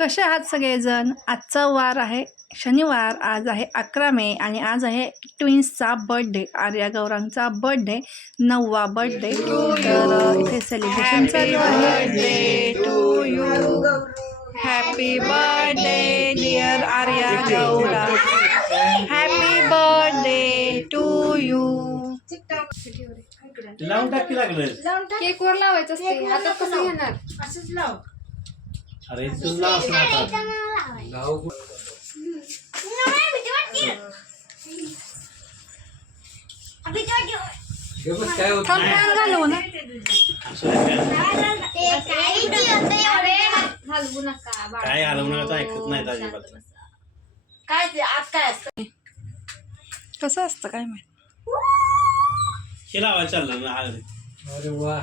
कसे आहात सगळेजण? आजचा वार आहे शनिवार आज आहे अकरा मे आणि आज आहे ट्विन्सचा बर्थडे आर्या गौरांगचा बर्थडे नववा बर्थडे. तर इथे सेलिब्रेशन चालू आहे. To you happy birthday dear Arya Gaura. Happy birthday to you लावून टाकी लागलं केक वर लावायचं असते. आता कसं घेणार असंच लाव. अरे तुला असं आता थांब फॅन घालू ना असं आहे का? हलवू नका. काय ऐकत नाही अजिबात. काय ते आज काय असतं? कसं असतं काय माहिती? हे लावायला चाललं ना आज अरे वा.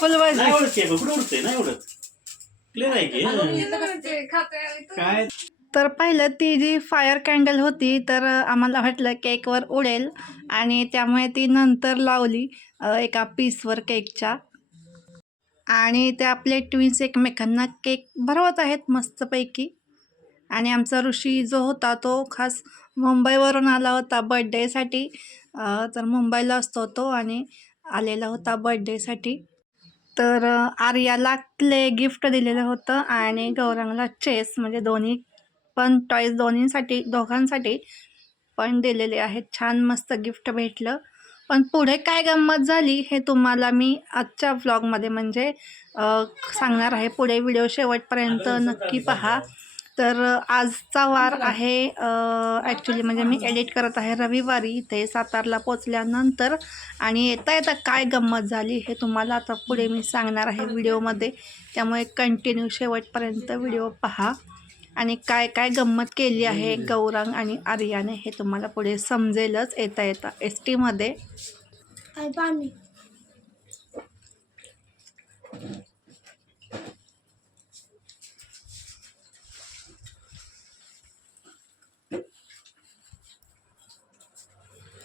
फुलबाजी नाही कुठं उडते क्लिअर आहे की. काय? तर पाहिलं ती जी फायर कॅन्डल होती तर आम्हाला वाटलं केकवर उडेल. आणि त्यामुळे ती नंतर लावली अ, एका पीसवर केकच्या आणि ते आपले ट्विन्स एकमेकांना केक भरवत आहेत मस्तपैकी. आणि आमचा ऋषी जो होता तो खास मुंबईवरून आला होता बड्डेसाठी तर मुंबईला असतो तो आणि आलेला होता बड्डेसाठी तर आर्याला क्ले गिफ्ट दिलेलं होतं आणि गौरांगला चेस म्हणजे दोन्ही पण टॉईज दोन्हीसाठी दोघांसाठी पण दिलेले आहेत. छान मस्त गिफ्ट भेटलं. पण पुढे काय गंमत झाली हे तुम्हाला मी आजच्या व्लॉगमध्ये म्हणजे सांगणार आहे. पुढे व्हिडिओ शेवटपर्यंत नक्की पहा. तर आजचा वार आहे ॲक्च्युली म्हणजे मी एडिट करत आहे रविवारी ते सातारला पोचल्यानंतर आणि येता येता काय गंमत झाली हे तुम्हाला आता पुढे मी सांगणार आहे व्हिडिओमध्ये. त्यामुळे कंटिन्यू शेवटपर्यंत व्हिडिओ पहा. आणि काय काय गंमत केली आहे गौरांग आणि आर्याने हे तुम्हाला पुढे समजेलच येता येता. एस टीमध्ये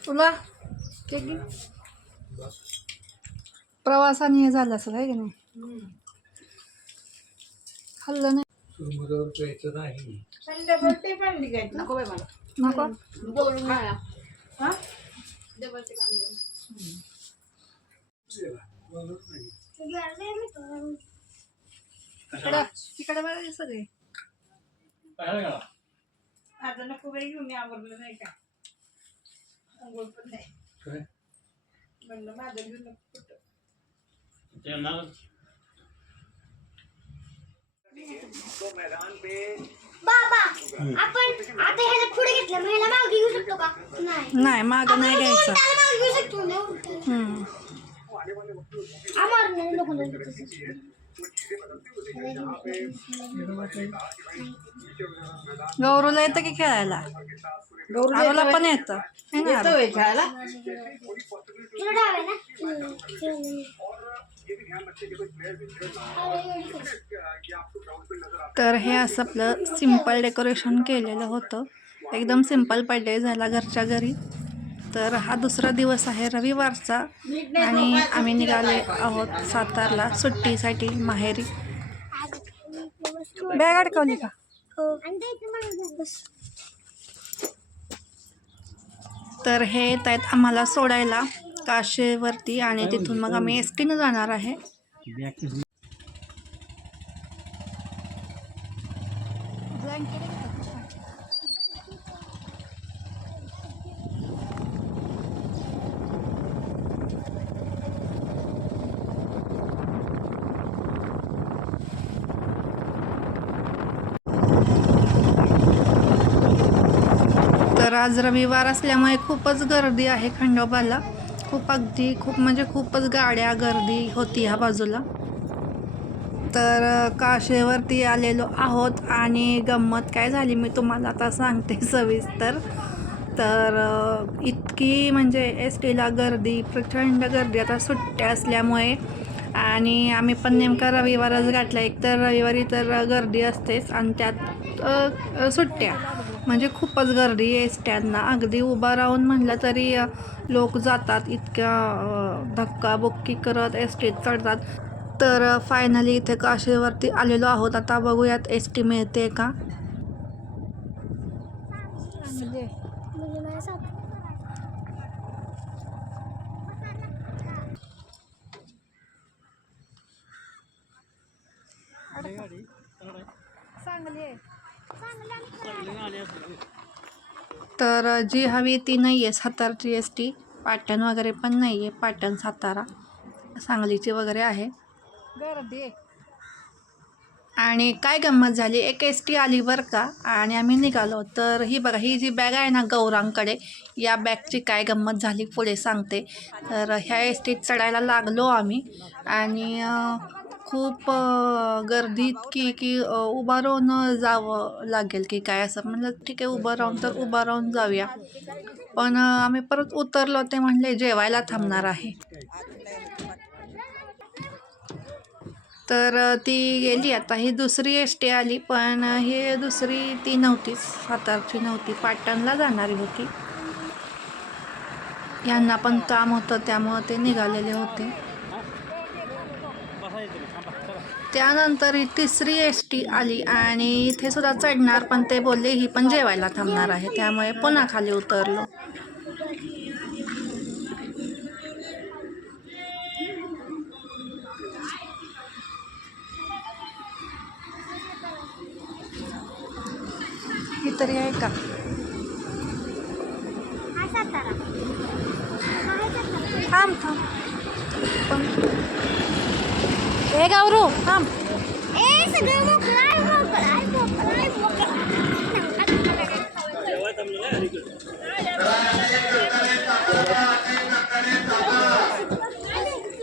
तुला? घे. प्रवासाने हे झालं असेल आहे की नाही? खाल्लं नाही. ते? नको बाई मला. नको? बोलून. हा. डबल ते. तिकडं तिकडे बघा सगळे. आता नको बाई घेऊन आवडलं नाही का? अंघोळ पण नाही काय? म्हणलं माझं घेऊन नको कुठं. ते ना बाबा आपण आता ह्याला पुढे घेतलं मग ह्याला मागे घेऊ शकतो का? नाही. नाही मागं नाही घ्यायचं. त्याला मागे घेऊ शकतो. ना उलटं. हम्म. आम्हाला नाही लोकांना गौरूला येतं की खेळायला? गौरूला पण येतं है ना येतो खेळायला तुला डाव आहे ना? तर हे असं आपलं सिंपल डेकोरेशन केलेलं होतं एकदम सिंपल बर्थडे झाला घरच्या घरी तर हा दुसरा दिवस आहे रविवारचा आणि आम्ही निघाले आहोत सातारला सुट्टीसाठी माहेरी बॅग अडकवली का हो. आणि ते इथे मागे बस. तर हे येत आहेत आम्हाला सोडायला काशेवरती आणि तिथून मग आम्ही एस टीनं जाणार आहे. तर आज रविवार असल्यामुळे खूपच गर्दी आहे खंडोबाला. खूप अगदी खूप म्हणजे खूपच गाड्या गर्दी होती ह्या बाजूला. तर काशेवरती आलेलो आहोत आणि गंमत काय झाली मी तुम्हाला आता सांगते सविस्तर. तर इतकी म्हणजे एस टीला गर्दी प्रचंड गर्दी आता सुट्ट्या असल्यामुळे. आणि आम्ही पण नेमका रविवारच गाठला. एक तर रविवारी तर गर्दी असतेच आणि त्यात सुट्ट्या. म्हणजे खूपच गर्दी आहे एसट्यांना अगदी उभा राहून म्हटलं तरी लोक जातात इतक्या धक्काबुक्की करत एस टीत चढतात. तर फायनली इथे काशीवरती आलेलो आहोत. आता बघूयात एस टी मिळते का? म्हणजे? मला सांग तर जी हवी ती नाही आहे सातारची एस टी पाटण वगैरे पण नाही आहे पाटण सातारा. सांगलीची वगैरे आहे. गर्दी. आणि काय गंमत झाली? एक एस टी आली बरं का? आणि आम्ही निघालो. तर ही बघा ही जी बॅग आहे ना गौरांकडे या बॅगची काय गंमत झाली पुढे सांगते. तर ह्या एस टीत चढायला लागलो आम्ही. आणि खूप गर्दीत की की उभा उभं राहून जावं लागेल की काय असं. म्हणलं ठीक आहे उभं राहून तर उभं राहून जाऊया. पण आम्ही परत उतरलो ते म्हणले जेवायला थांबणार आहे. तर ती गेली. आता ही दुसरी एस टी आली पण हे ही दुसरी ती नव्हतीच सातारची नव्हती. पाटणला जाणारी होती. यांना पण काम होतं त्यामुळं ते निघालेले होते. त्यानंतर ही तिसरी एस टी आली आणि इथे सुद्धा चढणार पण ते बोलले ही पण जेवायला थांबणार आहे त्यामुळे पुन्हा खाली उतरलो. ही तरी आहे का? थांब थांब. पण ए गावरू थांब.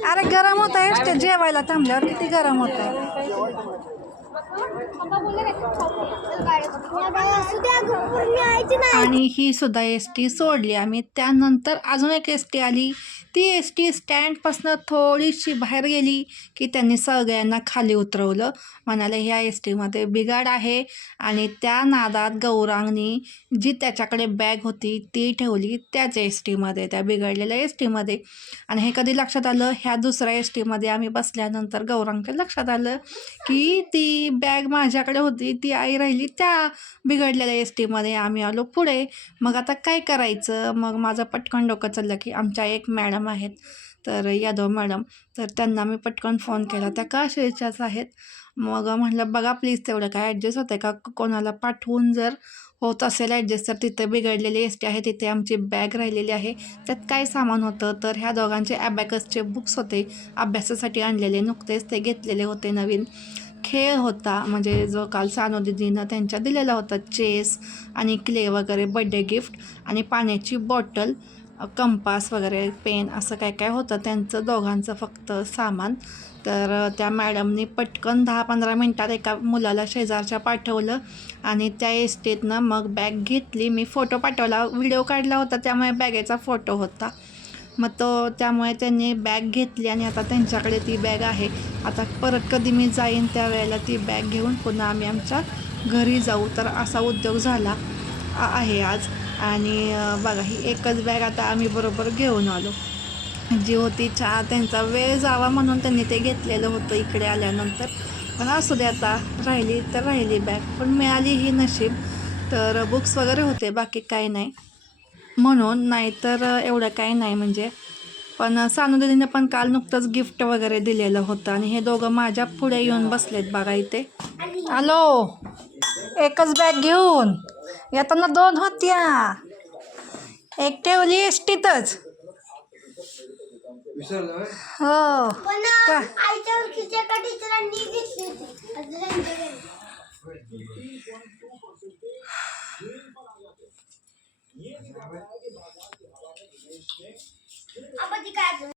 अरे गरम होत आहे जेवायला थांबल्यावर किती गरम होत आहे आणि ही सुद्धा एस टी सोडली. आम्ही त्यानंतर अजून एक एस टी आली. ती एस टी स्टँडपासनं थोडीशी बाहेर गेली की त्यांनी सगळ्यांना खाली उतरवलं. म्हणाले ह्या एस टीमध्ये बिघाड आहे. आणि त्या नादात गौरांगनी जी त्याच्याकडे बॅग होती ती ठेवली त्याच एस टीमध्ये त्या बिघडलेल्या एस टीमध्ये आणि हे कधी लक्षात आलं? ह्या दुसऱ्या एस टीमध्ये आम्ही बसल्यानंतर गौरांगच्या लक्षात आलं की ती बॅग माझ्याकडे होती ती आई राहिली त्या बिघडलेल्या एस टीमध्ये आम्ही आलो पुढे. मग आता काय करायचं? मग माझं पटकन डोकं चाललं की आमच्या एक मॅडम आहेत. तर यादव मॅडम. तर त्यांना मी पटकन फोन केला. त्या का शेच्याच आहेत? मग म्हटलं बघा प्लीज तेवढं काय ॲडजस्ट होतं का? कोणाला पाठवून जर होत असेल ॲडजस्ट तर तिथे बिघडलेली एस टी आहे. तिथे आमची बॅग राहिलेली आहे. त्यात काय सामान होतं? तर ह्या दोघांचे ॲबॅकसचे बुक्स होते. अभ्यासासाठी आणलेले नुकतेच ते घेतलेले होते नवीन. खेळ होता. म्हणजे जो काल सानो दिदीनं त्यांच्या दिलेला होता. चेस आणि क्ले वगैरे बड्डे गिफ्ट आणि पाण्याची बॉटल कंपास वगैरे पेन असं काय काय होतं. त्यांचं दोघांचं फक्त सामान. तर त्या मॅडमनी पटकन दहा पंधरा मिनटात एका मुलाला शेजारच्या पाठवलं आणि त्या एस्टेतनं मग बॅग घेतली. मी फोटो पाठवला. व्हिडिओ काढला होता. त्यामुळे बॅगेचा फोटो होता. मग तो त्यामुळे त्यांनी बॅग घेतली आणि आता त्यांच्याकडे ती बॅग आहे. आता परत कधी मी जाईन त्यावेळेला ती बॅग घेऊन पुन्हा आम्ही आमच्या घरी जाऊ. तर असा उद्योग झाला आहे आज. आणि बघा ही एकच बॅग आता आम्ही बरोबर घेऊन आलो. जी होती चहा त्यांचा वेळ जावा म्हणून त्यांनी ते घेतलेलं होतं इकडे आल्यानंतर. पण असू दे आता राहिली तर राहिली बॅग पण मिळाली ही नशीब. तर बुक्स वगैरे होते बाकी काही नाही. म्हणून नाहीतर एवढं काही नाही म्हणजे. पण सानुदिदीने पण काल नुकतंच गिफ्ट वगैरे दिलेलं होतं आणि हे दोघं माझ्या पुढे येऊन बसलेत बघा इथे. हॅलो एकच बॅग घेऊन. येताना दोन होत्या. एक ठेवली एस टीतच हो का? আবার